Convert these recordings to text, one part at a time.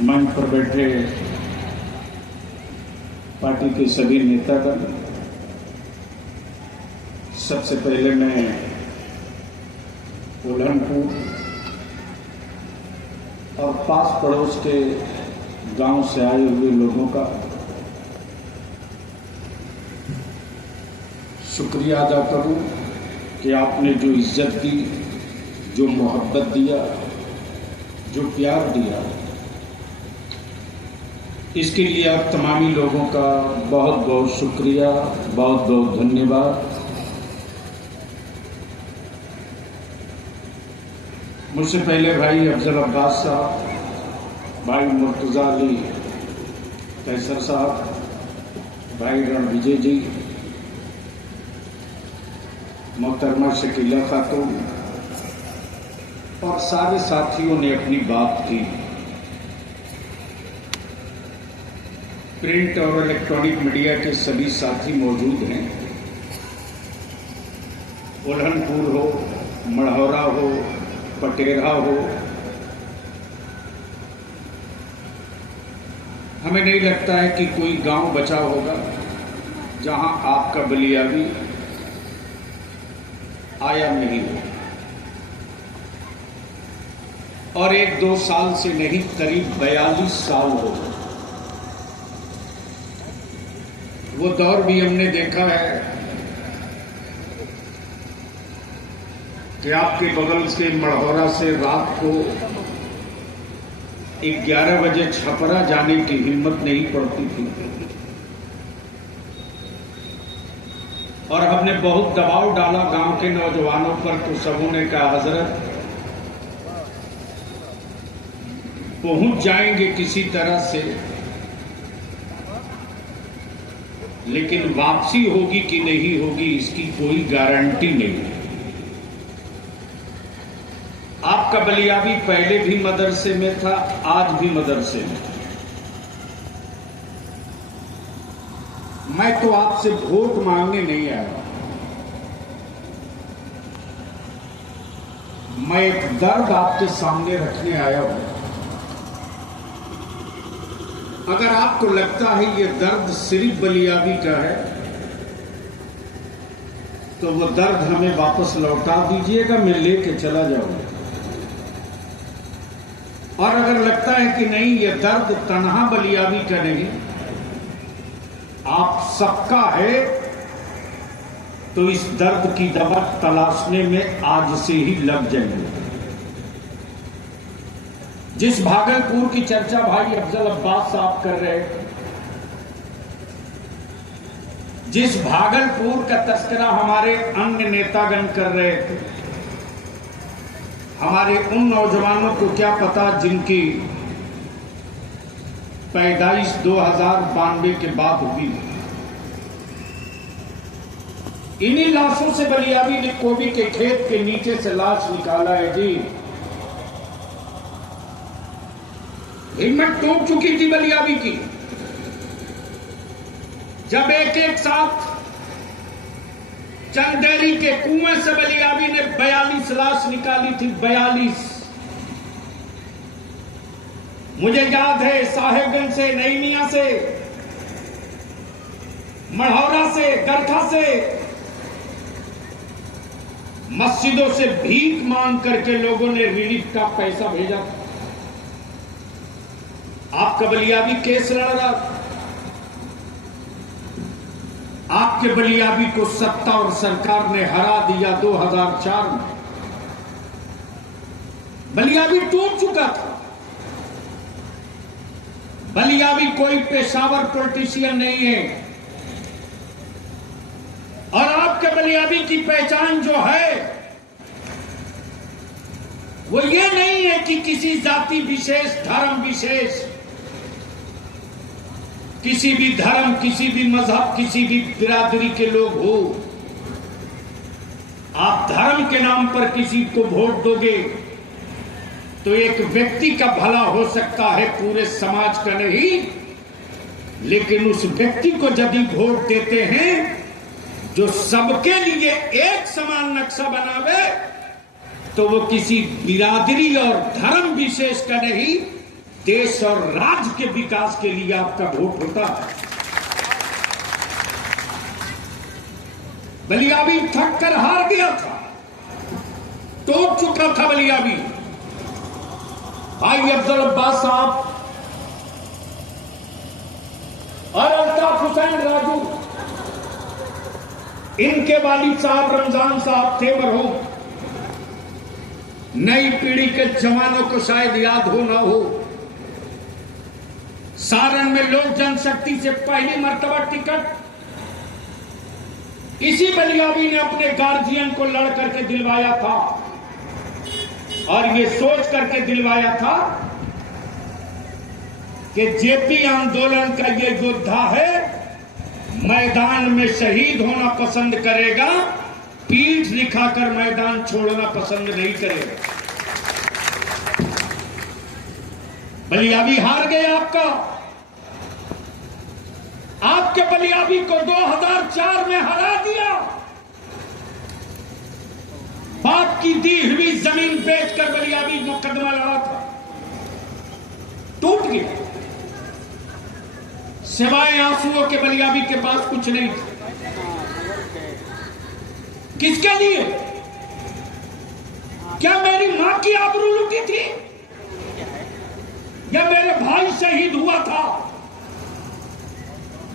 मंच पर बैठे पार्टी के सभी नेतागण, सबसे पहले मैं उल्हनपुर और पास पड़ोस के गांव से आए हुए लोगों का शुक्रिया अदा करूं कि आपने जो इज्जत दी, जो मोहब्बत दिया, जो प्यार दिया, इसके लिए आप तमामी लोगों का बहुत बहुत शुक्रिया, बहुत बहुत धन्यवाद। मुझसे पहले भाई अफजल अब्बास साहब, भाई मुर्तजा अली कैसर साहब, भाई रणविजय जी, मोहतरमा शकीला खातून और सारे साथियों ने अपनी बात की। प्रिंट और इलेक्ट्रॉनिक मीडिया के सभी साथी मौजूद हैं। उल्हनपुर हो, मढ़ौरा हो, पटेरा हो, हमें नहीं लगता है कि कोई गांव बचा होगा जहां आपका बलियाबी आया नहीं हो। और 1-2 साल से नहीं, करीब 42 साल हो गए। वो दौर भी हमने देखा है कि आपके बगल से मढ़ौरा से रात को 11 बजे छपरा जाने की हिम्मत नहीं पड़ती थी और हमने बहुत दबाव डाला गांव के नौजवानों पर, तो सबों ने कहा हजरत पहुंच जाएंगे किसी तरह से, लेकिन वापसी होगी कि नहीं होगी इसकी कोई गारंटी नहीं। आपका बलियाबी पहले भी मदरसे में था, आज भी मदरसे में। मैं तो आपसे वोट मांगने नहीं आया, मैं एक दर्द आपके सामने रखने आया हूं। अगर आपको लगता है ये दर्द सिर्फ बलियाबी का है तो वो दर्द हमें वापस लौटा दीजिएगा, मैं लेके चला जाऊंगा। और अगर लगता है कि नहीं ये दर्द तन्हा बलियाबी का नहीं, आप सबका है, तो इस दर्द की दवा तलाशने में आज से ही लग जाएंगे। जिस भागलपुर की चर्चा भाई अफजल अब्बास साहब कर रहे थे, जिस भागलपुर का तस्करा हमारे अन्य नेतागण कर रहे थे, हमारे उन नौजवानों को क्या पता जिनकी पैदाइश 2092 के बाद हुई। इन्हीं लाशों से बलियाबी ने कोबी के खेत के नीचे से लाश निकाला है जी। हिम्मत टूट चुकी थी बलियाबी की, जब एक साथ चंदेरी के कुएं से बलियाबी ने 42 लाश निकाली थी। 42। मुझे याद है साहेबगंज से, नई मियां से, मढ़ौरा से, गरखा से, मस्जिदों से भीख मांग करके लोगों ने रिलीफ का पैसा भेजा था। आपका बलियाबी केस लड़ रहा था, आपके बलियाबी को सत्ता और सरकार ने हरा दिया 2004 में। बलियाबी टूट चुका था। बलियाबी कोई पेशावर पॉलिटिशियन नहीं है। और आपके बलियाबी की पहचान जो है वो ये नहीं है कि किसी जाति विशेष, धर्म विशेष, किसी भी धर्म, किसी भी मजहब, किसी भी बिरादरी के लोग हो। आप धर्म के नाम पर किसी को वोट दोगे तो एक व्यक्ति का भला हो सकता है, पूरे समाज का नहीं। लेकिन उस व्यक्ति को यदि वोट देते हैं जो सबके लिए एक समान नक्शा बनावे, तो वो किसी बिरादरी और धर्म विशेष का नहीं, देश और राज्य के विकास के लिए आपका वोट होता है। बलियाबी थक कर हार गया था, टूट चुका था बलियाबी। भाई अफजल अब्बास साहब और अल्ताफ हुसैन राजू, इनके वालिद साहब रमजान साहब थे मरहूम। नई पीढ़ी के जवानों को शायद याद हो ना हो, सारण में लोक जनशक्ति से पहली मर्तबा टिकट इसी बलियाबी ने अपने गार्जियन को लड़ करके दिलवाया था, और ये सोच करके दिलवाया था कि जेपी आंदोलन का ये योद्धा है, मैदान में शहीद होना पसंद करेगा, पीठ दिखाकर मैदान छोड़ना पसंद नहीं करेगा। बलियाबी हार गए आपके बलियाबी को 2004 में हरा दिया। बाप की दी हुई जमीन बेचकर बलियाबी मुकदमा लड़ा था, टूट गया। सिवाय आंसुओं के बलियाबी के पास कुछ नहीं था। किसके लिए? क्या मेरी मां की आबरू लुटी थी, या मेरे भाई शहीद हुआ था,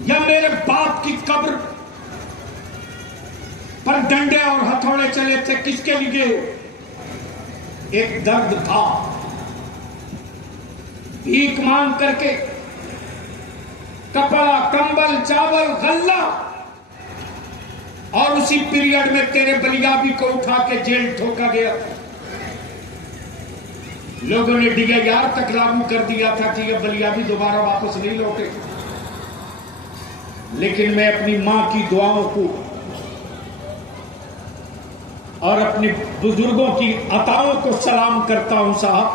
या मेरे बाप की कब्र पर डंडे और हथौड़े चले थे? किसके लिए? एक दर्द था। भीख मांग करके कपड़ा, कंबल, चावल, गल्ला, और उसी पीरियड में तेरे बलियाबी को उठा के जेल ठोका गया। लोगों ने DIR तक लागू कर दिया था कि यह बलियाबी दोबारा वापस नहीं लौटे। लेकिन मैं अपनी मां की दुआओं को और अपने बुजुर्गों की अताओं को सलाम करता हूं साहब।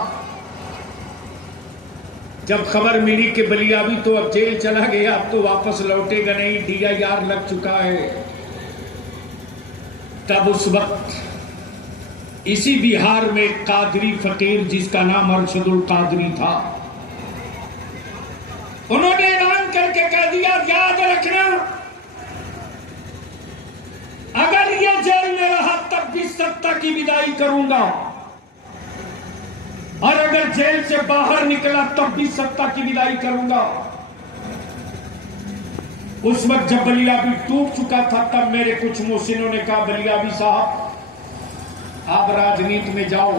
जब खबर मिली कि बलियाबी तो अब जेल चला गया, अब तो वापस लौटेगा नहीं, DIR लग चुका है, तब उस वक्त इसी बिहार में कादरी फकीर, जिसका नाम अरशदुल कादरी था, उन्होंने ऐलान करके कह दिया, याद रखना अगर ये जेल में रहा तब भी सत्ता की विदाई करूंगा, और अगर जेल से बाहर निकला तब भी सत्ता की विदाई करूंगा। उस वक्त जब बलियाबी टूट चुका था, तब मेरे कुछ मोहसिनों ने कहा, बलियाबी साहब आप राजनीति में जाओ,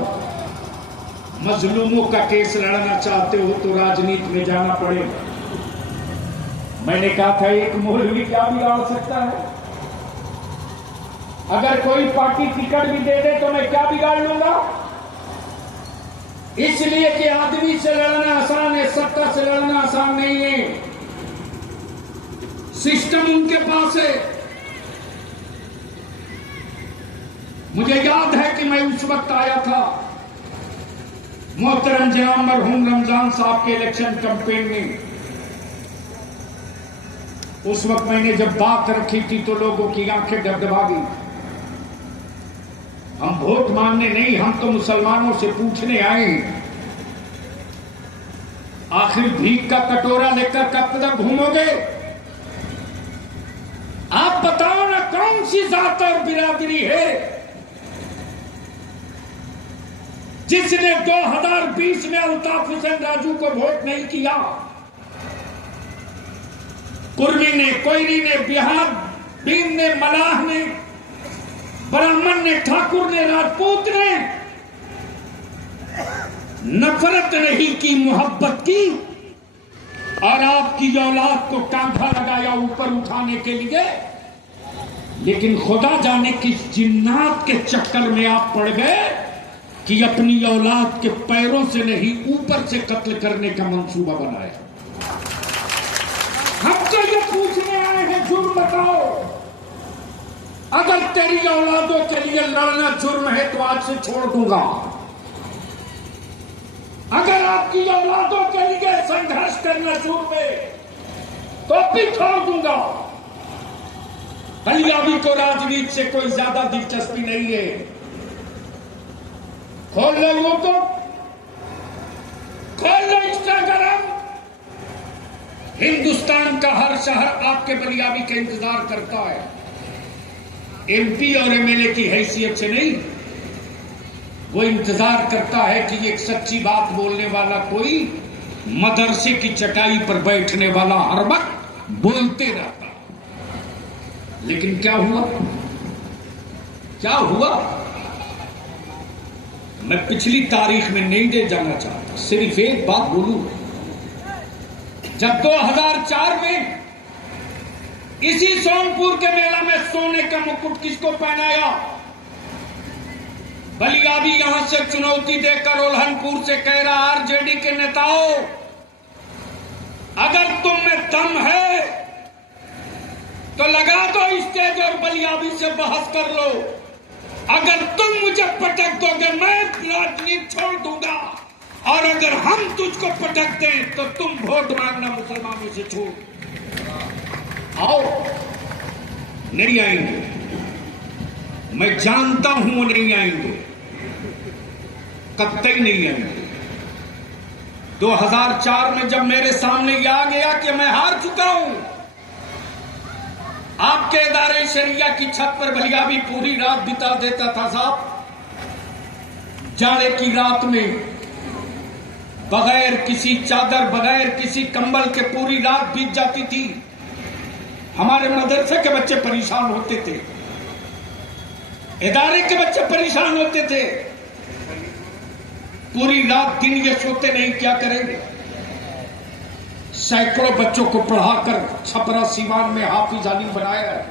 मजलूमों का केस लड़ना चाहते हो तो राजनीति में जाना पड़ेगा। मैंने कहा था, एक मौलवी क्या बिगाड़ सकता है? अगर कोई पार्टी टिकट भी दे दे तो मैं क्या बिगाड़ लूंगा? इसलिए कि आदमी से लड़ना आसान है, सत्ता से लड़ना आसान नहीं है। सिस्टम उनके पास है। मुझे याद है कि मैं उस वक्त आया था मोहतरम जनाब मरहूम रमजान साहब के इलेक्शन कैंपेन में। उस वक्त मैंने जब बात रखी थी तो लोगों की आंखें डबडबा गई। हम वोट मांगने नहीं, हम तो मुसलमानों से पूछने आए हैं, आखिर भीख का कटोरा लेकर कब तक घूमोगे? आप बताओ ना, कौन सी जात और बिरादरी है जिसने 2020 में अल्ताफ हुसैन राजू को वोट नहीं किया? कुर्मी ने, कोयरी ने, बिहार बीन ने, मलाह ने, ब्राह्मण ने, ठाकुर ने, राजपूत ने नफरत नहीं की, मोहब्बत की, और आपकी औलाद को कांधा लगाया ऊपर उठाने के लिए। लेकिन खुदा जाने किस जिन्नात के चक्कर में आप पड़ गए कि अपनी औलाद के पैरों से नहीं, ऊपर से कत्ल करने का मंसूबा बनाया। हम तो ये पूछने आए हैं, जुर्म बताओ। अगर तेरी औलादों के लिए लड़ना जुर्म है तो आज से छोड़ दूंगा। अगर आपकी औलादों के लिए संघर्ष करना जुर्म है तो भी छोड़ दूंगा। बलियाबी को राजनीति से कोई ज्यादा दिलचस्पी नहीं है। खोल लो वो तो, खोल लो इंस्टाग्राम, हिंदुस्तान का हर शहर आपके बलियाबी का इंतजार करता है। एमपी और एमएलए की हैसियत से नहीं, वो इंतजार करता है कि एक सच्ची बात बोलने वाला कोई मदरसे की चटाई पर बैठने वाला हर वक्त बोलते रहता। लेकिन क्या हुआ? क्या हुआ? मैं पिछली तारीख में नहीं दे जाना चाहता, सिर्फ एक बात बोलूं। जब 2004 में इसी सोनपुर के मेला में सोने का मुकुट किसको पहनाया? बलियाबी यहां से चुनौती देकर उल्हनपुर से कह रहा, आरजेडी के नेताओं, अगर तुम में दम है तो लगा दो स्टेज और बलियाबी से बहस कर लो। अगर तुम मुझे पटक दोगे मैं राजनीति छोड़ दूंगा, और अगर हम तुझको पटक दें तो तुम वोट मांगना मुसलमानों से छोड़। आओ। नहीं आएंगे, मैं जानता हूं वो नहीं आएंगे, कतई नहीं आएंगे। 2004 में जब मेरे सामने ये आ गया कि मैं हार चुका हूं, आपके इदारे शरिया की छत पर बलियाबी पूरी रात बिता देता था साहब। जाड़े की रात में बगैर किसी चादर, बगैर किसी कंबल के पूरी रात बीत जाती थी। हमारे मदरसे के बच्चे परेशान होते थे, इदारे के बच्चे परेशान होते थे। पूरी रात दिन ये सोते नहीं, क्या करेंगे? सैकड़ों बच्चों को पढ़ाकर छपरा सीवान में हाफिज आलिम बनाया है।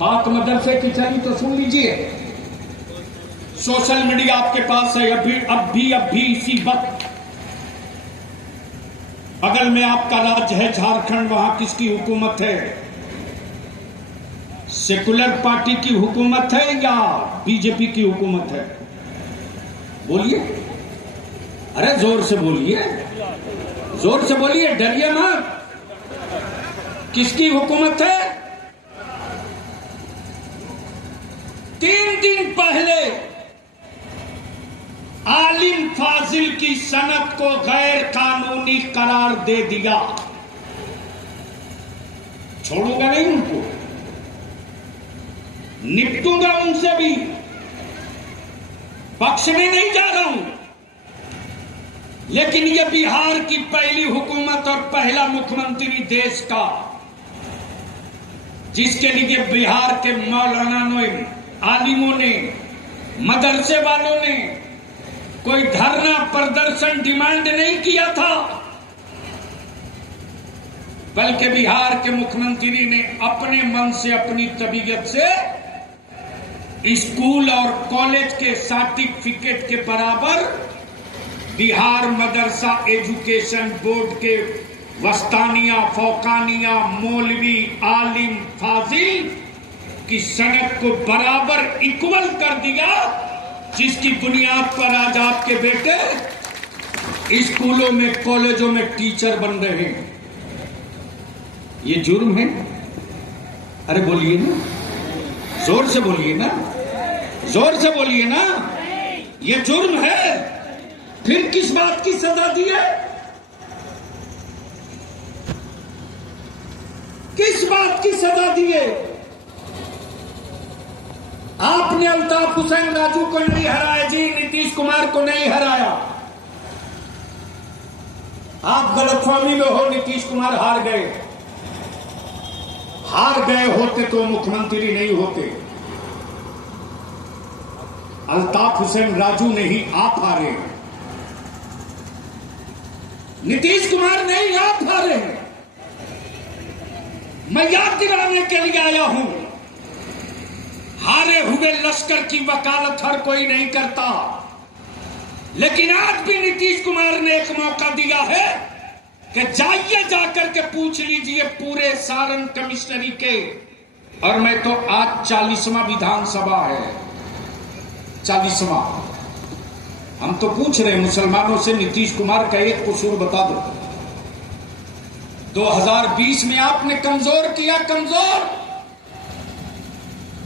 बात मदरसे की चली तो सुन लीजिए। सोशल मीडिया आपके पास है, अब भी इसी वक्त बगल में आपका राज्य है झारखंड, वहां किसकी हुकूमत है? सेकुलर पार्टी की हुकूमत है या बीजेपी की हुकूमत है? बोलिए, अरे जोर से बोलिए, जोर से बोलिए, डरिए मत। किसकी हुकूमत है? 3 दिन पहले आलिम फाजिल की सनद को गैर कानूनी करार दे दिया। छोड़ूंगा नहीं उनको, निपटूंगा उनसे भी, बख्शने नहीं जा रहा हूं। लेकिन यह बिहार की पहली हुकूमत और पहला मुख्यमंत्री देश का, जिसके लिए बिहार के मौलाना ने, आलिमों ने, मदरसे वालों ने कोई धरना प्रदर्शन डिमांड नहीं किया था, बल्कि बिहार के मुख्यमंत्री ने अपने मन से, अपनी तबीयत से स्कूल और कॉलेज के सर्टिफिकेट के बराबर बिहार मदरसा एजुकेशन बोर्ड के वस्तानिया, फौकानिया, मौलवी, आलिम, फाजिल की सनद को बराबर इक्वल कर दिया, जिसकी बुनियाद पर आज आपके बेटे स्कूलों में, कॉलेजों में टीचर बन रहे हैं। ये जुर्म है? अरे बोलिए ना, जोर से बोलिए ना, जोर से बोलिए ना, ये जुर्म है। फिर किस बात की सजा दी है? किस बात की सजा दी है? आपने अल्ताफ हुसैन राजू को नहीं हराया जी, नीतीश कुमार को नहीं हराया। आप गलतफहमी में हो, नीतीश कुमार हार गए। हार गए होते तो मुख्यमंत्री नहीं होते। अल्ताफ हुसैन राजू नहीं, आप हारे। नीतीश कुमार नहीं, आप हारे। मैं याद दिलाने के लिए आया हूं, हारे हुए लश्कर की वकालत हर कोई नहीं करता। लेकिन आज भी नीतीश कुमार ने एक मौका दिया है कि जाइए, जाकर के पूछ लीजिए पूरे सारण कमिश्नरी के। और मैं तो आज 40वां विधानसभा है, 40वां। हम तो पूछ रहे मुसलमानों से, नीतीश कुमार का एक कसूर बता दो। 2020 में आपने कमजोर किया, कमजोर।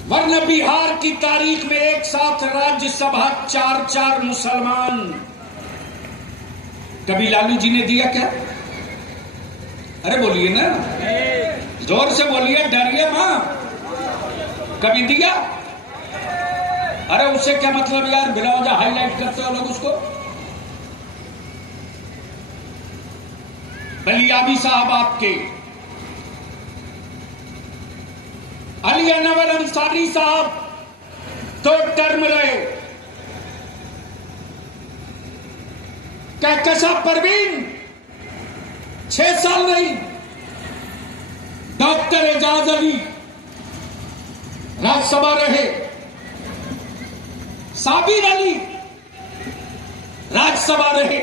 वरना बिहार की तारीख में एक साथ राज्यसभा 4 मुसलमान कभी लालू जी ने दिया क्या? अरे बोलिए ना, जोर से बोलिए, डरिए मां। कभी दिया? अरे उससे क्या मतलब यार, बिना वजह हाईलाइट करते हो लोग उसको। बलियाबी साहब आपके, अली अनवर अंसारी साहब 2 टर्म रहे, कहकशा परवीन 6 साल रही, डॉक्टर एजाज अली राज्यसभा रहे, साबिर अली राज्यसभा रहे।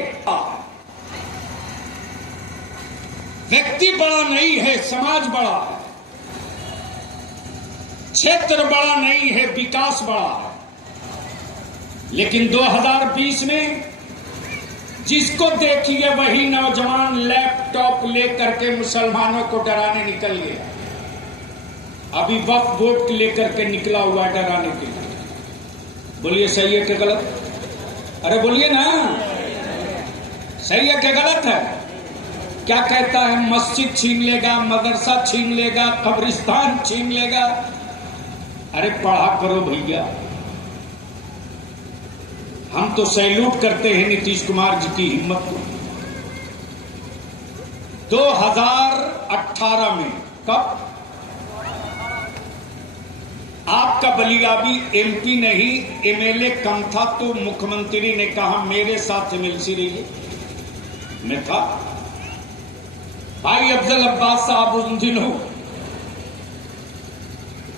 व्यक्ति बड़ा नहीं है, समाज बड़ा है, क्षेत्र बड़ा नहीं है, विकास बड़ा है। लेकिन 2020 में जिसको देखिए वही नौजवान लैपटॉप लेकर के मुसलमानों को डराने निकल गया। अभी वक्फ बोर्ड लेकर के निकला हुआ डराने के लिए। बोलिए सही है कि गलत? अरे बोलिए ना, सही है कि गलत है? क्या कहता है, मस्जिद छीन लेगा, मदरसा छीन लेगा, कब्रिस्तान छीन लेगा। अरे पढ़ा करो भैया। हम तो सैल्यूट करते हैं नीतीश कुमार जी की हिम्मत को। 2018 में कब आपका बलियाबी एमपी नहीं एमएलए कम था तो मुख्यमंत्री ने कहा मेरे साथ एमएलसी रहिए। मैं था भाई अफजल अब्बास साहब उन दिनों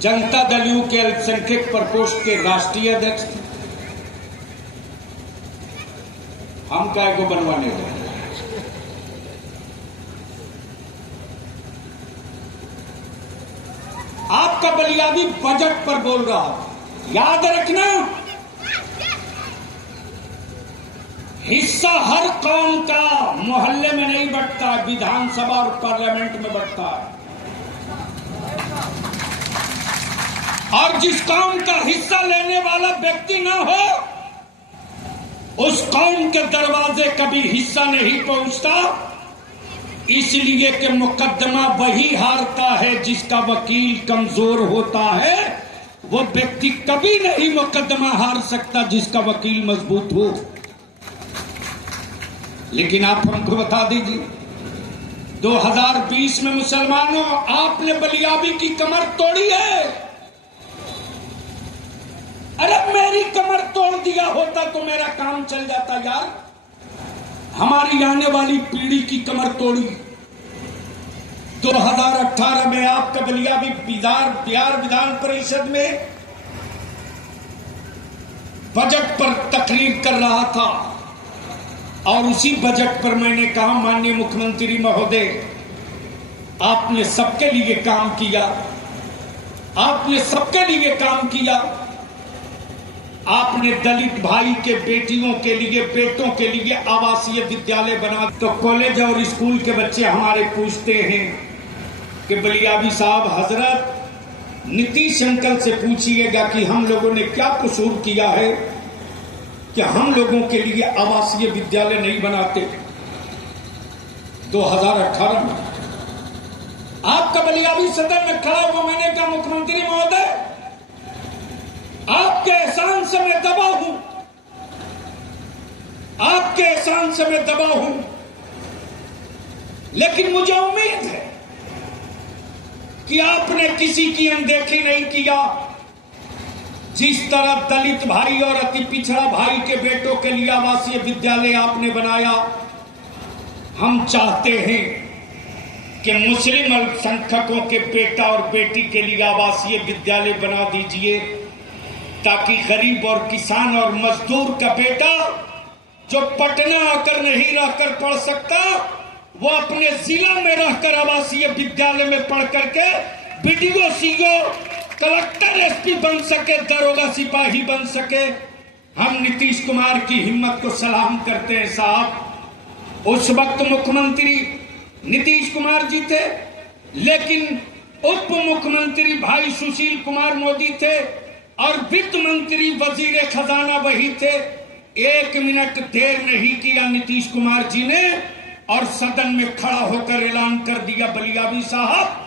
जनता दल यू के अल्पसंख्यक प्रकोष्ठ के राष्ट्रीय अध्यक्ष थे। हम काय को बनवाने गए? आपका बलियाबी बजट पर बोल रहा है, याद रखना हिस्सा हर कौम का मोहल्ले में नहीं बंटता, विधानसभा और पार्लियामेंट में बंटता है। और जिस कौम का हिस्सा लेने वाला व्यक्ति ना हो उस कौम के दरवाजे कभी हिस्सा नहीं पहुंचता, इसलिए कि मुकदमा वही हारता है जिसका वकील कमजोर होता है। वो व्यक्ति कभी नहीं मुकदमा हार सकता जिसका वकील मजबूत हो। लेकिन आप हमको बता दीजिए, 2020 में मुसलमानों आपने बलियाबी की कमर तोड़ी है। अरे मेरी कमर तोड़ दिया होता तो मेरा काम चल जाता यार। हमारी आने वाली पीढ़ी की कमर तोड़ी। 2018 में आपका बलियाबी बिहार विधान परिषद में बजट पर तकरीर कर रहा था और उसी बजट पर मैंने कहा माननीय मुख्यमंत्री महोदय, आपने सबके लिए काम किया, आपने सबके लिए काम किया। आपने दलित भाई के बेटियों के लिए, बेटों के लिए आवासीय विद्यालय बना। तो कॉलेज और स्कूल के बच्चे हमारे पूछते हैं कि बलियाबी साहब, हजरत नीतीश अंकल से पूछिएगा कि हम लोगों ने क्या कसूर किया है कि हम लोगों के लिए आवासीय विद्यालय नहीं बनाते। 2018 में आपका बलियाबी सदन में खड़ा हुआ, मैंने कहा मुख्यमंत्री महोदय, आपके एहसान से मैं दबा हूं, आपके एहसान से मैं दबा हूं, लेकिन मुझे उम्मीद है कि आपने किसी की अनदेखी नहीं किया। जिस तरह दलित भाई और अति पिछड़ा भाई के बेटों के लिए आवासीय विद्यालय आपने बनाया, हम चाहते हैं कि मुस्लिम अल्पसंख्यकों के बेटा और बेटी के लिए आवासीय विद्यालय बना दीजिए, ताकि गरीब और किसान और मजदूर का बेटा जो पटना आकर नहीं रहकर पढ़ सकता, वो अपने जिला में रहकर आवासीय विद्यालय में पढ़ करके बीडीओ, सीओ, कलेक्टर, एसपी बन सके, दरोगा सिपाही बन सके। हम नीतीश कुमार की हिम्मत को सलाम करते हैं साहब। उस वक्त मुख्यमंत्री नीतीश कुमार जी थे, लेकिन उप मुख्यमंत्री भाई सुशील कुमार मोदी थे और वित्त मंत्री वजीर खजाना वही थे। 1 मिनट देर नहीं किया नीतीश कुमार जी ने और सदन में खड़ा होकर ऐलान कर दिया, बलियावी साहब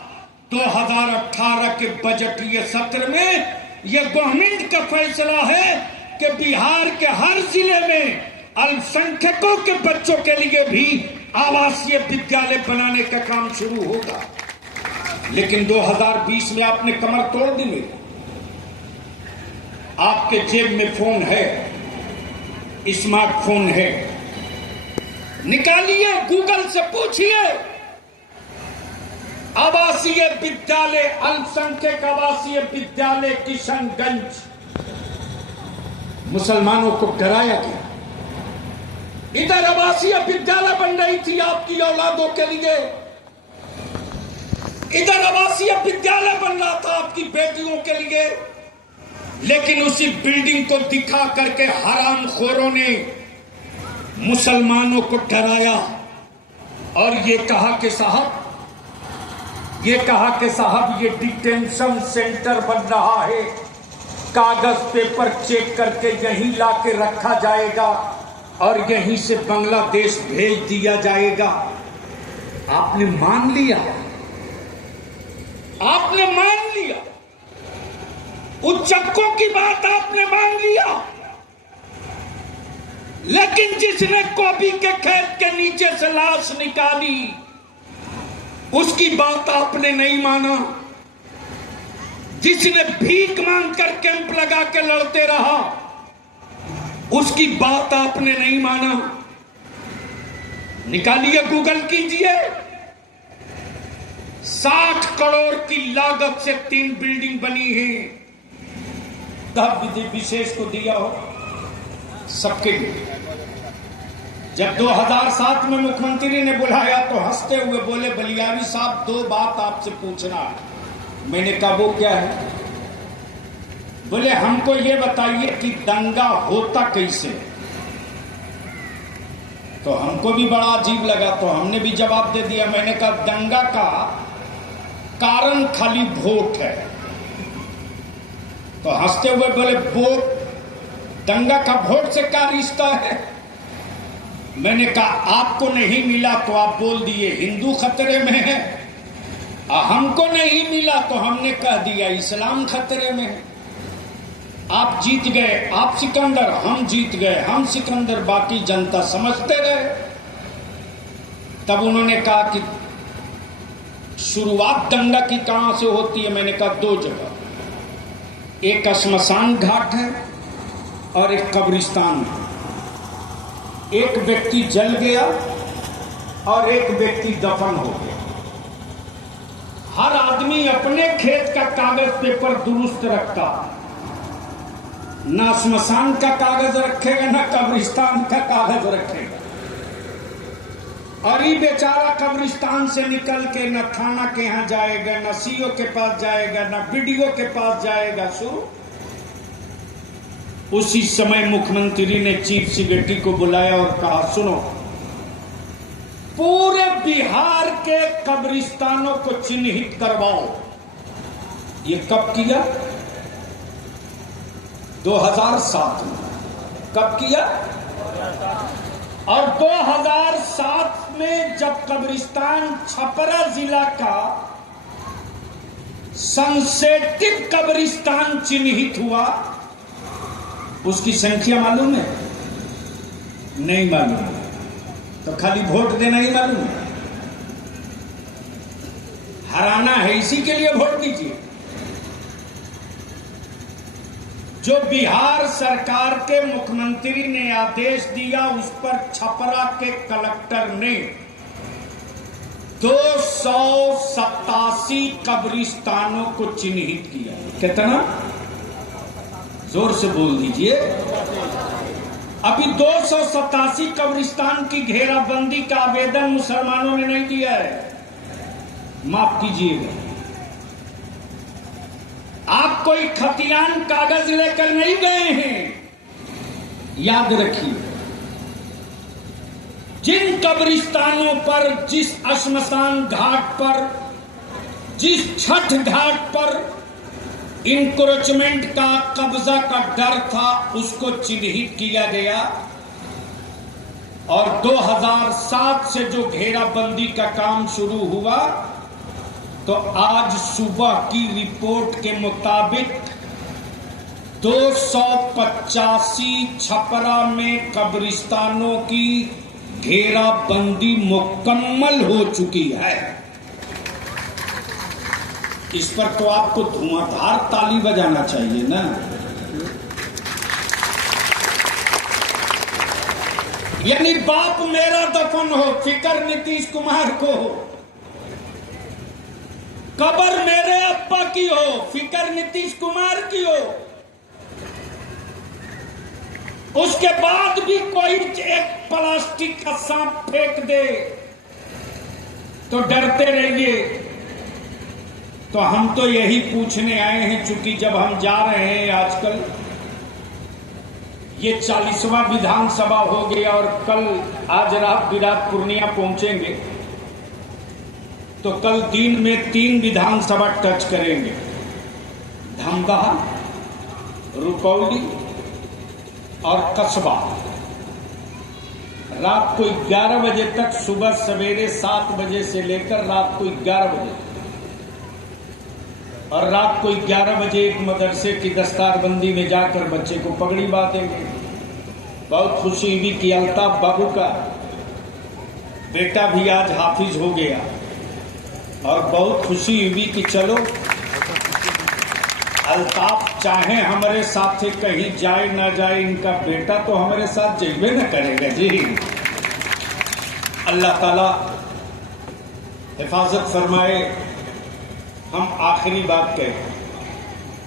2018 के बजटीय सत्र में यह गवर्नमेंट का फैसला है कि बिहार के हर जिले में अल्पसंख्यकों के बच्चों के लिए भी आवासीय विद्यालय बनाने का काम शुरू होगा। लेकिन 2020 में आपने कमर तोड़ दी मेरी। आपके जेब में फोन है, स्मार्टफोन है, निकालिए, गूगल से पूछिए आवासीय विद्यालय, अल्पसंख्यक आवासीय विद्यालय किशनगंज, मुसलमानों को डराया गया। इधर आवासीय विद्यालय बन रही थी आपकी औलादों के लिए, इधर आवासीय विद्यालय बन रहा था आपकी बेटियों के लिए, लेकिन उसी बिल्डिंग को दिखा करके हरामखोरों ने मुसलमानों को डराया और ये कहा कि साहब ये डिटेंशन सेंटर बन रहा है, कागज पेपर चेक करके यहीं लाके रखा जाएगा और यहीं से बांग्लादेश भेज दिया जाएगा। आपने मान लिया, आपने मान लिया, उच्चकों की बात आपने मान लिया, लेकिन जिसने गोभी के खेत के नीचे से लाश निकाली उसकी बात आपने नहीं माना। जिसने भीख मांगकर कैंप लगा के लड़ते रहा उसकी बात आपने नहीं माना। निकालिए, गूगल कीजिए, 60 करोड़ की लागत से 3 बिल्डिंग बनी है। तब विधि विशेष को दिया हो सबके लिए। जब 2007 में मुख्यमंत्री ने बुलाया तो हंसते हुए बोले, बलियावी साहब 2 बात आपसे पूछना है। मैंने कहा वो क्या है? बोले हमको ये बताइए कि दंगा होता कैसे। तो हमको भी बड़ा अजीब लगा, तो हमने भी जवाब दे दिया। मैंने कहा दंगा का कारण खाली वोट है। तो हंसते हुए बोले वोट, दंगा का वोट से क्या रिश्ता है? मैंने कहा आपको नहीं मिला तो आप बोल दिए हिंदू खतरे में है, हमको नहीं मिला तो हमने कह दिया इस्लाम खतरे में है। आप जीत गए, आप सिकंदर, हम जीत गए, हम सिकंदर, बाकी जनता समझते रहे। तब उन्होंने कहा कि शुरुआत दंगा की कहां से होती है? मैंने कहा 2 जगह, एक श्मशान घाट है और एक कब्रिस्तान है। एक व्यक्ति जल गया और एक व्यक्ति दफन हो गया। हर आदमी अपने खेत का कागज पेपर दुरुस्त रखता, ना श्मशान का कागज रखेगा ना कब्रिस्तान का कागज रखेगा। और ये बेचारा कब्रिस्तान से निकल के न थाना के यहां जाएगा, न सीओ के पास जाएगा, न बीडीओ के पास जाएगा। उसी समय मुख्यमंत्री ने चीफ सेक्रेटरी को बुलाया और कहा सुनो, पूरे बिहार के कब्रिस्तानों को चिन्हित करवाओ। ये कब किया? 2007 में। कब किया? और 2007 में जब कब्रिस्तान छपरा जिला का सेंसिटिव कब्रिस्तान चिन्हित हुआ, उसकी संख्या मालूम है? नहीं मालूम। तो खाली वोट देना ही मालूम है? हराना है, इसी के लिए वोट दीजिए। जो बिहार सरकार के मुख्यमंत्री ने आदेश दिया उस पर छपरा के कलेक्टर ने 287 कब्रिस्तानों को चिन्हित किया। कितना? जोर से बोल दीजिए। अभी 287 कब्रिस्तान की घेराबंदी का आवेदन मुसलमानों ने नहीं दिया है। माफ कीजिएगा, आप कोई खतियान कागज लेकर नहीं गए हैं। याद रखिए, जिन कब्रिस्तानों पर, जिस श्मशान घाट पर, जिस छठ घाट पर इंक्रोचमेंट का, कब्जा का डर था, उसको चिन्हित किया गया और 2007 से जो घेराबंदी का काम शुरू हुआ, तो आज सुबह की रिपोर्ट के मुताबिक 285 छपरा में कब्रिस्तानों की घेराबंदी मुकम्मल हो चुकी है। इस पर तो आपको धुआंधार ताली बजाना चाहिए ना। यानी बाप मेरा दफन हो, फिक्र नीतीश कुमार को हो, कब्र मेरे अब्बा की हो, फिक्र नीतीश कुमार की हो, उसके बाद भी कोई एक प्लास्टिक का सांप फेंक दे तो डरते रहिए। तो हम तो यही पूछने आए हैं, चूंकि जब हम जा रहे हैं आजकल, ये 40वां विधानसभा हो गया और कल आज रात विराट पूर्णिया पहुंचेंगे, तो कल दिन में 3 विधानसभा टच करेंगे, धमदाहा, रुपौली और कसबा। रात को 11 बजे तक, सुबह सवेरे 7 बजे से लेकर रात को 11 बजे, और रात को 11 बजे एक मदरसे की दस्तारबंदी में जाकर बच्चे को पगड़ी बांधेंगे। बहुत खुशी हुई कि अल्ताफ बाबू का बेटा भी आज हाफिज हो गया, और बहुत खुशी हुई कि चलो अल्ताफ चाहे हमारे साथ कहीं जाए ना जाए, इनका बेटा तो हमारे साथ जइबे न करेगा जी। अल्लाह ताला हिफाजत फरमाए। हम आखिरी बात कहें,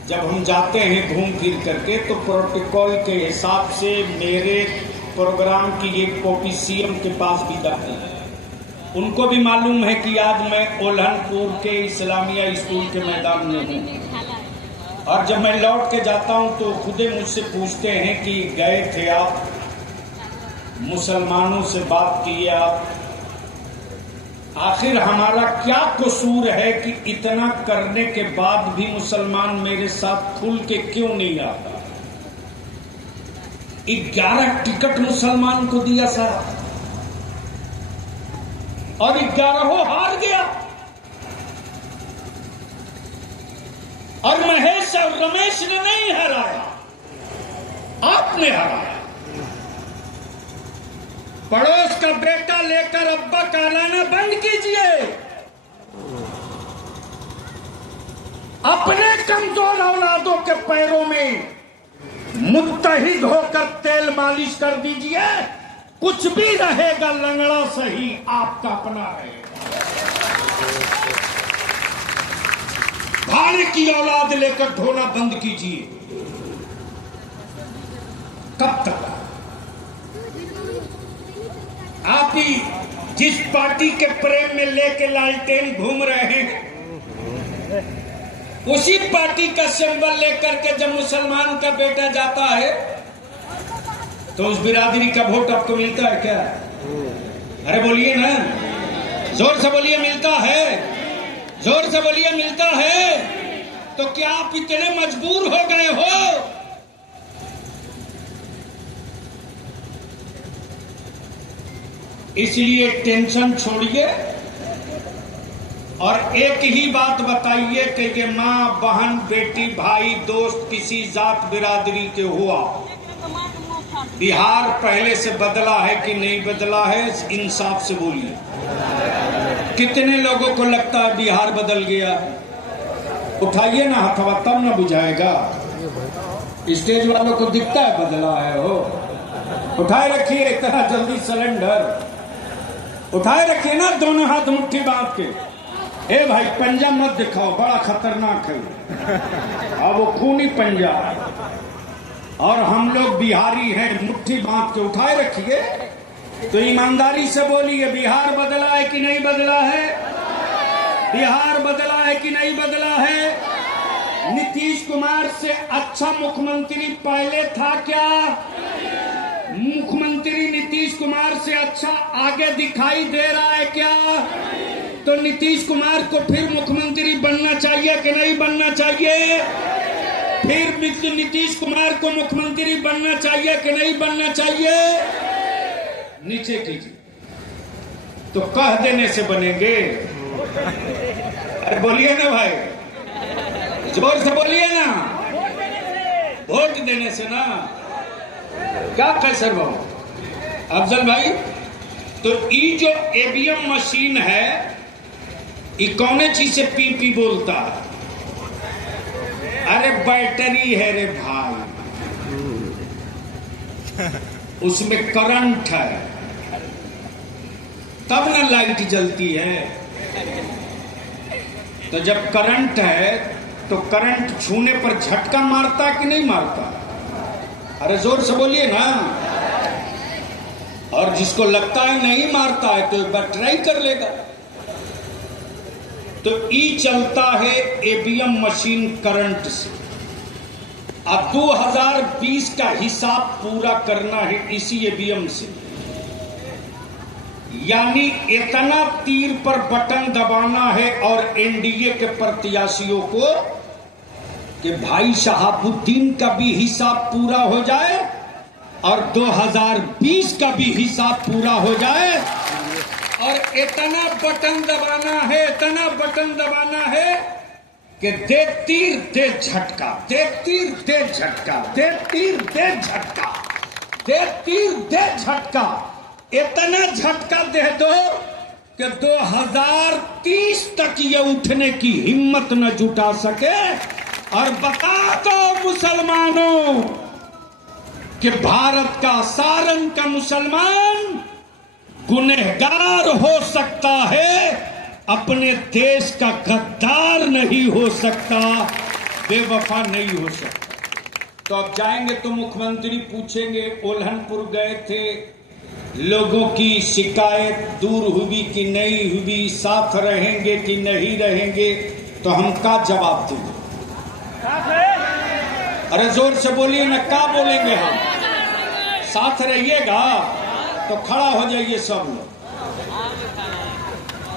जब हम जाते हैं घूम फिर करके, तो प्रोटोकॉल के हिसाब से मेरे प्रोग्राम की एक कॉपी सीएम के पास भी जाती है। उनको भी मालूम है कि आज मैं ओल्हनपुर के इस्लामिया स्कूल के मैदान में हूँ, और जब मैं लौट के जाता हूँ तो खुदे मुझसे पूछते हैं कि गए थे आप, मुसलमानों से बात किए आप, आखिर हमारा क्या कसूर है कि इतना करने के बाद भी मुसलमान मेरे साथ खुल के क्यों नहीं आता। 11 टिकट मुसलमान को दिया साहब, और 11 हार गया, और महेश और रमेश ने नहीं हराया, आपने हराया। पड़ोस का बेटा लेकर अब्बा कहलाना बंद कीजिए। अपने कमजोर औलादों के पैरों में मुत्तहिद होकर तेल मालिश कर दीजिए। कुछ भी रहेगा, लंगड़ा सही, आपका अपना रहेगा। भाड़े की औलाद लेकर ढोना बंद कीजिए। कब तक आप ही जिस पार्टी के प्रेम में लेके लालटेन घूम रहे हैं, उसी पार्टी का सिंबल लेकर के जब मुसलमान का बेटा जाता है तो उस बिरादरी का वोट आपको मिलता है क्या? अरे बोलिए ना, जोर से बोलिए, मिलता है? जोर से बोलिए, मिलता है? तो क्या आप इतने मजबूर हो गए हो? इसलिए टेंशन छोड़िए और एक ही बात बताइए कि ये माँ, बहन, बेटी, भाई, दोस्त किसी जात बिरादरी के हुआ, बिहार पहले से बदला है कि नहीं बदला है? इंसाफ से बोलिए। कितने लोगों को लगता है बिहार बदल गया? उठाइए ना हथवा, तब ना बुझाएगा। स्टेज वालों को दिखता है बदला है हो? उठाए रखिए इतना जल्दी सिलेंडर, उठाए रखिए ना दोनों हाथ मुट्ठी बांध के। ए भाई, पंजा मत दिखाओ, बड़ा खतरनाक है। अब वो खूनी पंजा, और हम लोग बिहारी हैं, मुट्ठी बांध के उठाए रखिए। तो ईमानदारी से बोलिए, बिहार बदला है कि नहीं बदला है? बिहार बदला है कि नहीं बदला है? नीतीश कुमार से अच्छा मुख्यमंत्री पहले था क्या? मुख्यमंत्री नीतीश कुमार से अच्छा आगे दिखाई दे रहा है क्या? तो नीतीश कुमार को फिर मुख्यमंत्री बनना चाहिए कि नहीं बनना चाहिए? फिर नीतीश कुमार को मुख्यमंत्री बनना चाहिए कि नहीं बनना चाहिए? नीचे कीजिए तो कह देने से बनेंगे। अरे बोलिए ना भाई, जोर से बोलिए ना, वोट देने से ना। क्या कैसर बाबू अफजल भाई, तो ये जो ईवीएम मशीन है ये कौन चीज से पी पी बोलता है? अरे बैटरी है रे भाई, उसमें करंट है तब ना लाइट जलती है। तो जब करंट है तो करंट छूने पर झटका मारता कि नहीं मारता? अरे जोर से बोलिए ना। और जिसको लगता है नहीं मारता है तो एक बार ट्राई कर लेगा। तो ई चलता है ईवीएम मशीन करंट से। अब 2020 का हिसाब पूरा करना है इसी ईवीएम से, यानी इतना तीर पर बटन दबाना है और एनडीए के प्रत्याशियों को कि भाई शहाबुद्दीन का भी हिसाब पूरा हो जाए और 2020 का भी हिसाब पूरा हो जाए। और इतना बटन दबाना है, इतना बटन दबाना है कि दे तीर दे झटका, दे तीर दे झटका, दे तीर दे झटका, दे तीर दे झटका। इतना झटका दे दो कि 2030 तक ये उठने की हिम्मत न जुटा सके। और बता दो मुसलमानों कि भारत का सारंग का मुसलमान गुनहगार हो सकता है, अपने देश का गद्दार नहीं हो सकता, बेवफा नहीं हो सकता। तो अब जाएंगे तो मुख्यमंत्री पूछेंगे ओल्हनपुर गए थे, लोगों की शिकायत दूर हुई कि नहीं हुई, साथ रहेंगे कि नहीं रहेंगे, तो हम क्या जवाब देंगे? अरे जोर से बोलिए ना, क्या बोलेंगे हम? साथ रहिएगा तो खड़ा हो जाइए सब लोग,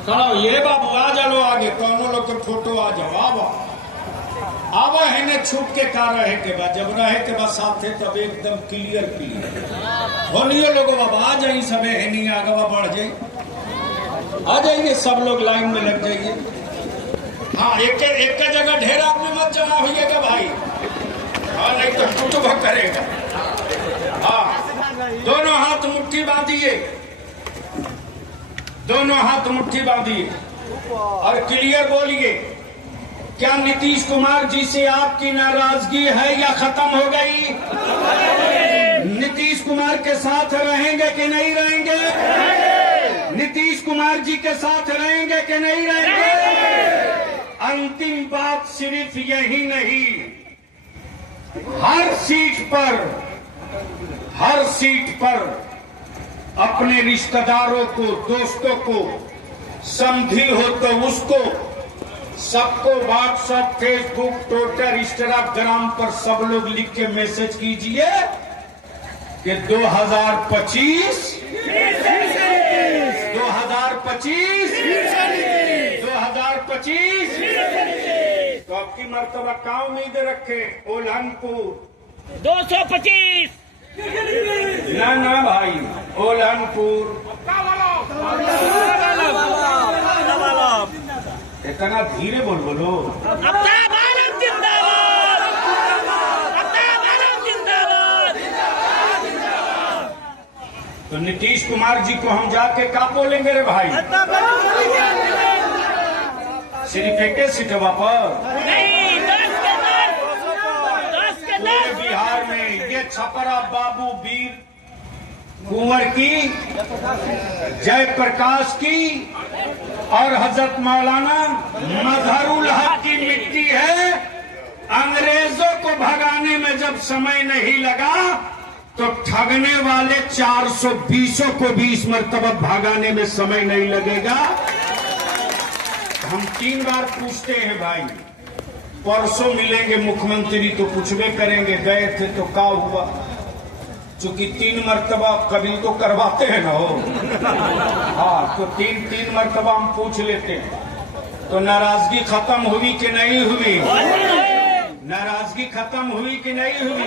खड़ा हो। ये बाबू आ जाओ आगे, कौनों लोग के फोटो आ जाओ, आवा है ने छूट के का रहे के बाद, जब रहे के बाद साथ है तब एकदम क्लियर क्लियर होनियो लोगो। बाबा आ जाइए सबे है नहीं, आगवा बढ़ जाइए, आ जाइए सब लोग लाइन में लग जाइए। हाँ, एक जगह ढेर आदमी मत जमा होइएगा भाई, हाँ नहीं तो कुटुंब करेगा। हाँ, दोनों हाथ मुट्ठी बांधिए, दोनों हाथ मुट्ठी बांधिए और क्लियर बोलिए, क्या नीतीश कुमार जी से आपकी नाराजगी है या खत्म हो गई? नीतीश कुमार के साथ रहेंगे कि नहीं रहेंगे? नीतीश कुमार जी के साथ रहेंगे कि नहीं रहेंगे? अंतिम बात सिर्फ यही नहीं, हर सीट पर अपने रिश्तेदारों को, दोस्तों को, समझी हो तो उसको, सबको व्हाट्सएप, फेसबुक, ट्विटर, इंस्टाग्राम पर सब लोग लिख के मैसेज कीजिए कि 2025 तो आपकी मर्तबा क्या उम्मीद रखे? ओल्हनपुर 225 ना भाई, ओल्हनपुर। इतना धीरे बोलो। तो नीतीश कुमार जी को हम जाके क्या बोलेंगे रे भाई? सिर्फ एक सीटवा पर नहीं, 10 के 10 बिहार में ये छपरा बाबू वीर कुंवर की, जयप्रकाश की और हजरत मौलाना मजहरुल हक की मिट्टी है। अंग्रेजों को भगाने में जब समय नहीं लगा तो ठगने वाले 420 को भी इस मर्तबा भगाने में समय नहीं लगेगा। हम 3 बार पूछते हैं भाई, परसों मिलेंगे मुख्यमंत्री तो पूछबे करेंगे गए थे तो क्या हुआ, चूंकि 3 मर्तबा कभी तो करवाते हैं ना हो। हाँ, तो 3 मर्तबा हम पूछ लेते हैं। तो नाराजगी खत्म हुई कि नहीं हुई? नाराजगी खत्म हुई कि नहीं हुई?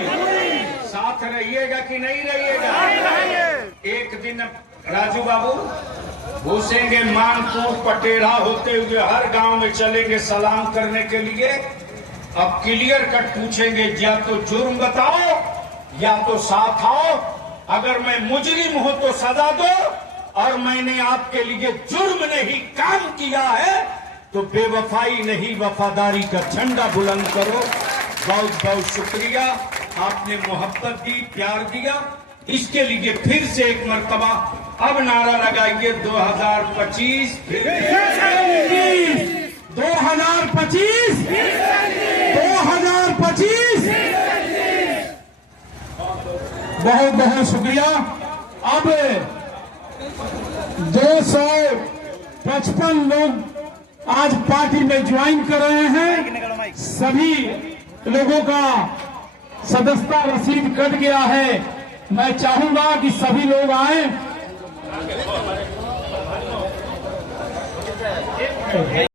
साथ रहिएगा कि नहीं रहिएगा? एक दिन राजू बाबू घुसेंगे मानपुर पटेरा होते हुए हर गांव में चलेंगे सलाम करने के लिए। अब क्लियर कट पूछेंगे, या तो जुर्म बताओ या तो साथ आओ। अगर मैं मुजरिम हूं तो सजा दो, और मैंने आपके लिए जुर्म नहीं काम किया है तो बेवफाई नहीं वफादारी का झंडा बुलंद करो। बहुत बहुत शुक्रिया, आपने मोहब्बत दी, प्यार दिया, इसके लिए फिर से एक मर्तबा अब नारा लगाइए 2025 2025 बहुत बहुत शुक्रिया। अब 255 लोग आज पार्टी में ज्वाइन कर रहे हैं। सभी लोगों का सदस्यता रसीद कट गया है। मैं चाहूंगा कि सभी लोग आए।